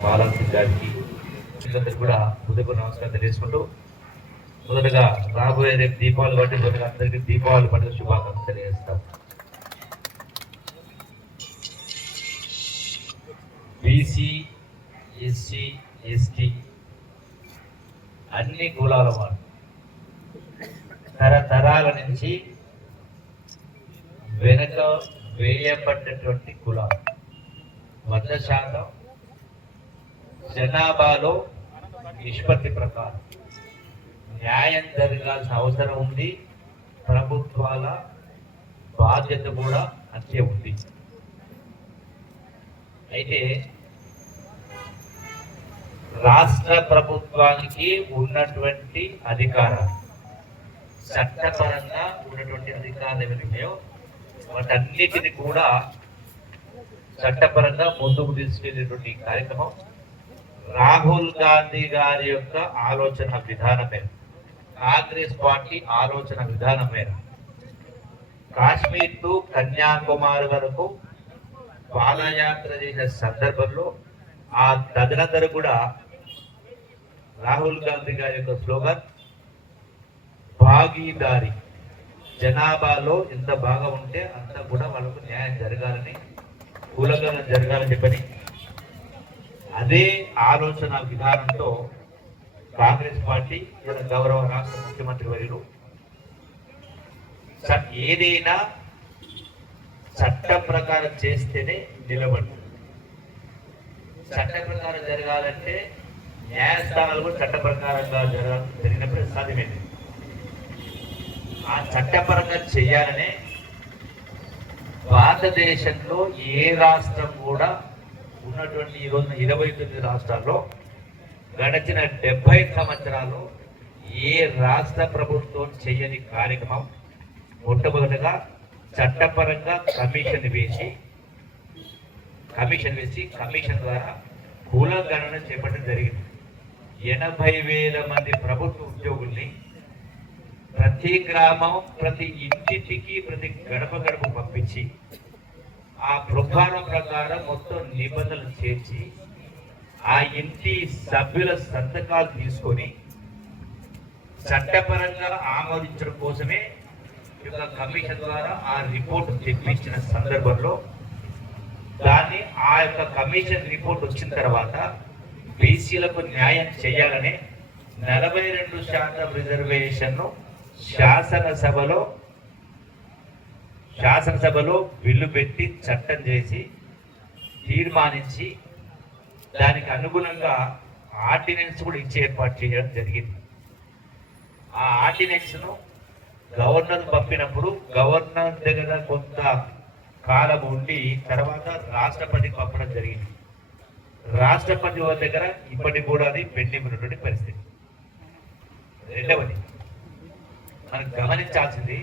బాలాసింగ్ గారికి వీళ్ళందరికీ కూడా హృదయపూర్వక నమస్కారం తెలియజేసుకుంటూ మొదటగా రాబోయే రేపు దీపావళి బట్టి మొదటగా అందరికీ దీపావళి పండుగ శుభాకాంక్షలు తెలియజేస్తాం. బీసీ ఎస్సీ ఎస్టీ అన్ని కులాల వారు తరతరాల నుంచి వెనక వేయబడ్డటువంటి కులాలు. వంద శాతం జనాభాలో నిష్పత్తి ప్రకారం న్యాయం జరగాల్సిన అవసరం ఉంది ప్రభుత్వాల బాధ్యత కూడా అంతే ఉంది. అయితే రాష్ట్ర ప్రభుత్వానికి ఉన్నటువంటి అధికారాలు చట్టపరంగా ఉన్నటువంటి అధికారాలు ఏమిటో వాటన్నిటిని కూడా చట్టపరంగా ముందుకు తీసుకెళ్ళేటువంటి కార్యక్రమం రాహుల్ గాంధీ గారి యొక్క ఆలోచన విధానం మేర కాంగ్రెస్ పార్టీ ఆలోచన విధానం మేర కాశ్మీర్ టు కన్యాకుమారి వరకు పాదయాత్ర చేసిన సందర్భంలో ఆ తదనంతరం కూడా రాహుల్ గాంధీ గారి యొక్క స్లోగన్ భాగీదారి జనాభాలో ఎంత బాగా ఉంటే అంత కూడా వాళ్ళకు న్యాయం జరగాలని కులగనం జరగాలని చెప్పని అదే ఆలోచన విధానంతో కాంగ్రెస్ పార్టీ మన గౌరవ రాష్ట్ర ముఖ్యమంత్రి వర్యులు. ఏదైనా చట్ట ప్రకారం చేస్తేనే నిలబడి చట్ట ప్రకారం జరగాలంటే న్యాయస్థానాలు కూడా చట్ట ప్రకారంగా జరగ జరిగినప్పుడు సాధ్యమైంది. ఆ చట్టపరంగా చేయాలనే భారతదేశంలో ఏ రాష్ట్రం కూడా ఉన్నటువంటి ఈ రోజున ఇరవై తొమ్మిది రాష్ట్రాల్లో గడిచిన డెబ్బై సంవత్సరాలు ఏ రాష్ట్ర ప్రభుత్వం చేయని కార్యక్రమం మొట్టమొదటిగా చట్టపరంగా కమిషన్ వేసి కమిషన్ వేసి కమిషన్ ద్వారా కుల గణన చేపట్టడం జరిగింది. ఎనభై వేల మంది ప్రభుత్వ ఉద్యోగుల్ని ప్రతి గ్రామం ప్రతి ఇంటికి ప్రతి గడప గడప పంపించి ఆ ప్రకారం ప్రకారం మొత్తం నిబంధనలు చేర్చి ఆ ఇంటి సభ్యుల సంతకాలు తీసుకొని చట్టపరంగా ఆమోదించడం కోసమే ఈ యొక్క కమిషన్ ద్వారా ఆ రిపోర్ట్ తెప్పించిన సందర్భంలో దాన్ని ఆ యొక్క కమిషన్ రిపోర్ట్ వచ్చిన తర్వాత బీసీలకు న్యాయం చేయాలని నలభై రెండు శాతం రిజర్వేషన్ను శాసనసభలో శాసనసభలో బిల్లు పెట్టి చట్టం చేసి తీర్మానించి దానికి అనుగుణంగా ఆర్డినెన్స్ కూడా ఇచ్చే ఏర్పాటు చేయడం జరిగింది. ఆ ఆర్డినెన్స్ను గవర్నర్ పంపినప్పుడు గవర్నర్ దగ్గర కొంత కాలం ఉండి తర్వాత రాష్ట్రపతికి పంపడం జరిగింది. రాష్ట్రపతి వారి దగ్గర ఇప్పటికి కూడా అది పెండింగ్ ఉన్నటువంటి పరిస్థితి. రెండవది మనం గమనించాల్సింది